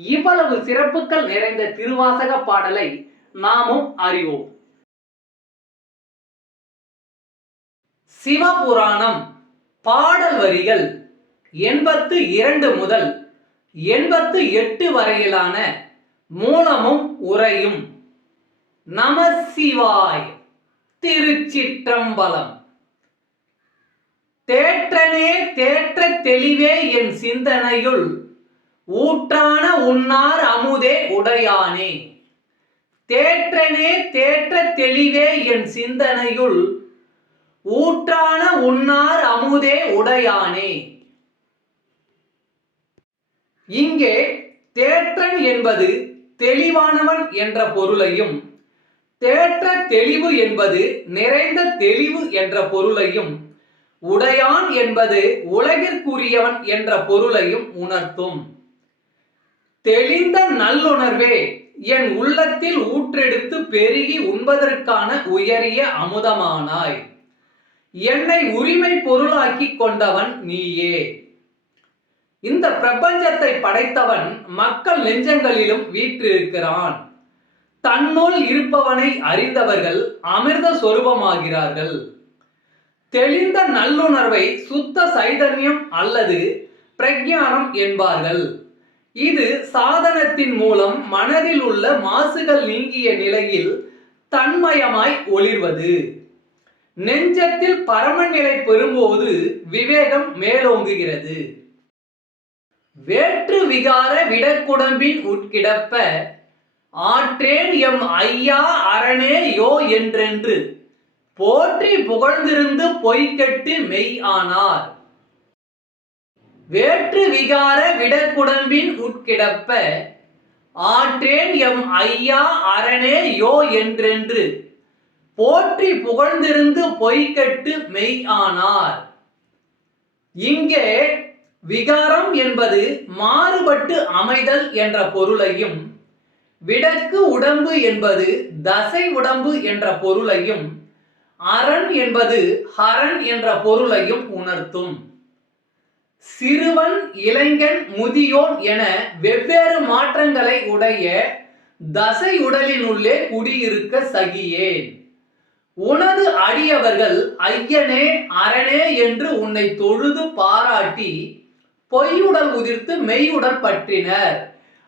இவ்வளவு சிறப்புகள் நிறைந்த திருவாசக பாடலை நாமும் அறிவோம். சிவபுராணம் பாடல் வரிகள் எண்பத்து இரண்டு முதல் எண்பத்து எட்டு வரையிலான மூலமும் உரையும். நம சிவாய் திருச்சிற்றம்பலம். தேற்றனே தேற்ற தெளிவே என் சிந்தனையுள் ஊற்றான உன்னார் அமுதே உடையானே. தேற்றனே தேற்ற தெளிவே என் சிந்தனையுள் ஊற்றான உன்னார் அமுதே உடையானே. இங்கே தேற்றன் என்பது தெளிவானவன் என்ற பொருளையும் தேற்ற தெளிவு என்பது நிறைந்த தெளிவு என்ற பொருளையும் உடையான் என்பது உலகிற்குரியவன் என்ற பொருளையும் உணர்த்தும். தெளிந்த நல்லுணர்வே என் உள்ளத்தில் ஊற்றெடுத்து பெருகி உண்பதற்கான உயரிய அமுதமானாய். என்னை உரிமை பொருளாக்கி கொண்டவன் நீயே. இந்த பிரபஞ்சத்தை படைத்தவன் மக்கள் நெஞ்சங்களிலும் வீற்றிருக்கிறான். தன்னுள் இருப்பவனை அறிந்தவர்கள் அமிர்த சொரூபமாகிறார்கள். தெளிந்த நல்லுணர்வை சுத்த சைதன்யம் அல்லது பிரக்ஞானம் என்பார்கள். இது சாதனத்தின் மூலம் மனதில் உள்ள மாசுகள் நீங்கிய நிலையில் தன்மயமாய் ஒளிர்வது. நெஞ்சத்தில் பரமநிலை பெறும்போது விவேகம் மேலோங்குகிறது. வேற்று விகார விடக்குடம்பின் உட்கிடப்ப ஆற்றேன் எம் ஐயா அரணே யோ என்றென்று போற்றி புகழ்ந்திருந்து பொய்கட்டு மெய் ஆனார். வேற்று விகார விடக்குடம்பின் உட்கிடப்ப ஆற்றேன் எம் ஐயா அரணே யோ என்றென்று போற்றி புகழ்ந்திருந்து பொய்கட்டு மெய் ஆனார் இங்கே விகாரம் என்பது மாறுபட்டு அமைதல் என்ற பொருளையும் விடக்கு உடம்பு என்பது தசை உடம்பு என்ற பொருளையும் அரண் என்பது ஹரன் என்ற பொருளையும் உணர்த்தும். சிறுவன் இளைஞன் முதியோன் என வெவ்வேறு மாற்றங்களை உடைய தசை உடலினுள்ளே குடியிருக்க சகியேன். உனது அடியவர்கள் ஐயனே அரணே என்று உன்னை தொழுது பாராட்டி பொய்யுடல் உதிர்த்து மெய்யுடல் பற்றினர்.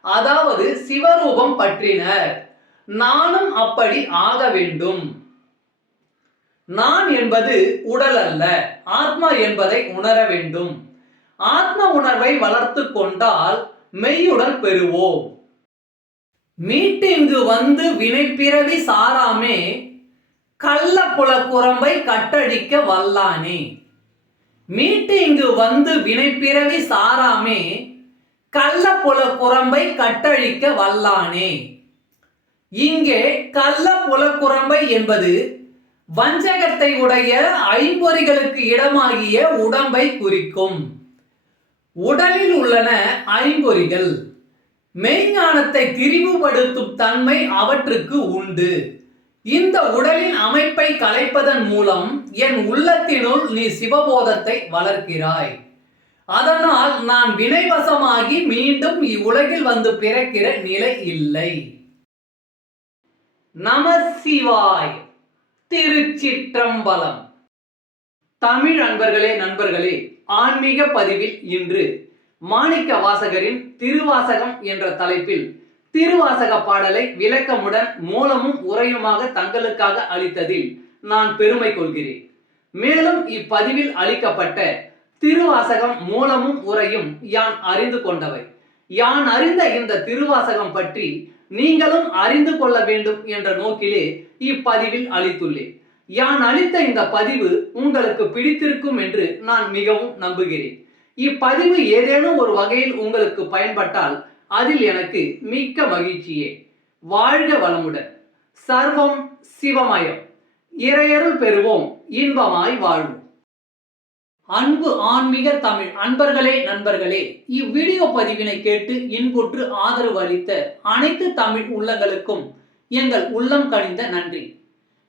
அதாவது சிவரூபம் பற்றினர். நானும் அப்படி ஆக வேண்டும். நான் என்பது உடல் அல்ல ஆத்மா என்பதை உணர வேண்டும். ஆத்ம உணர்வை வளர்த்து கொண்டால் மெய்யுடல் பெறுவோம். மீட்டிங்கு வந்து வினைப்பிறவி சாராமே கள்ள புலக்குரம்பை கட்டடிக்க வல்லானே. மீட்டு இங்கு வந்து வினைப்பிறவி சாராமே கள்ள புல குரம்பை கட்டழிக்க வல்லானே. இங்கே கள்ள புலக்குரம்பை என்பது வஞ்சகத்தை உடைய ஐம்பொறிகளுக்கு இடமாகிய உடம்பை குறிக்கும். உடலில் உள்ளன ஐம்பொறிகள். மெய்ஞானத்தை திரிவுபடுத்தும் தன்மை அவற்றுக்கு உண்டு. இந்த உடலின் அமைப்பை கலைப்பதன் மூலம் என் உள்ளத்தினுள் நீ சிவபோதத்தை வளர்க்கிறாய். அதனால் நான் வினைவசமாகி மீண்டும் இவ்வுலகில் வந்து பிறக்கிற நிலை இல்லை. நம சிவாய் திருச்சிற்றம்பலம். தமிழ் அன்பர்களே நண்பர்களே ஆன்மீக பதிவில் இன்று மாணிக்க வாசகரின் திருவாசகம் என்ற தலைப்பில் திருவாசக பாடலை விளக்கமுடன் மூலமும் உரையுமாக தங்களுக்காக அளித்ததில் நான் பெருமை கொள்கிறேன். மேலும் இப்பதிவில் அளிக்கப்பட்ட திருவாசகம் மூலமும் உரையும் யான் அறிந்து கொண்டவை. யான் அறிந்த இந்த திருவாசகம் பற்றி நீங்களும் அறிந்து கொள்ள வேண்டும் என்ற நோக்கிலே இப்பதிவில் அளித்துள்ளேன். யான் அளித்த இந்த பதிவு உங்களுக்கு பிடித்திருக்கும் என்று நான் மிகவும் நம்புகிறேன். இப்பதிவு ஏதேனும் ஒரு வகையில் உங்களுக்கு பயன்பட்டால் அதில் எனக்கு மிக்க மகிழ்ச்சியே. வாழ்க வளமுடன். சர்வம் சிவமயம். இறையருள் பெறுவோம். இன்பமாய் வாழ்வோம். அன்பு ஆன்மீக தமிழ் அன்பர்களே நண்பர்களே இவ்வீடியோ பதிவினை கேட்டு இன்புற்று ஆதரவு அளித்த அனைத்து தமிழ் உள்ளங்களுக்கும் எங்கள் உள்ளம் கனிந்த நன்றி.